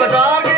बाजार के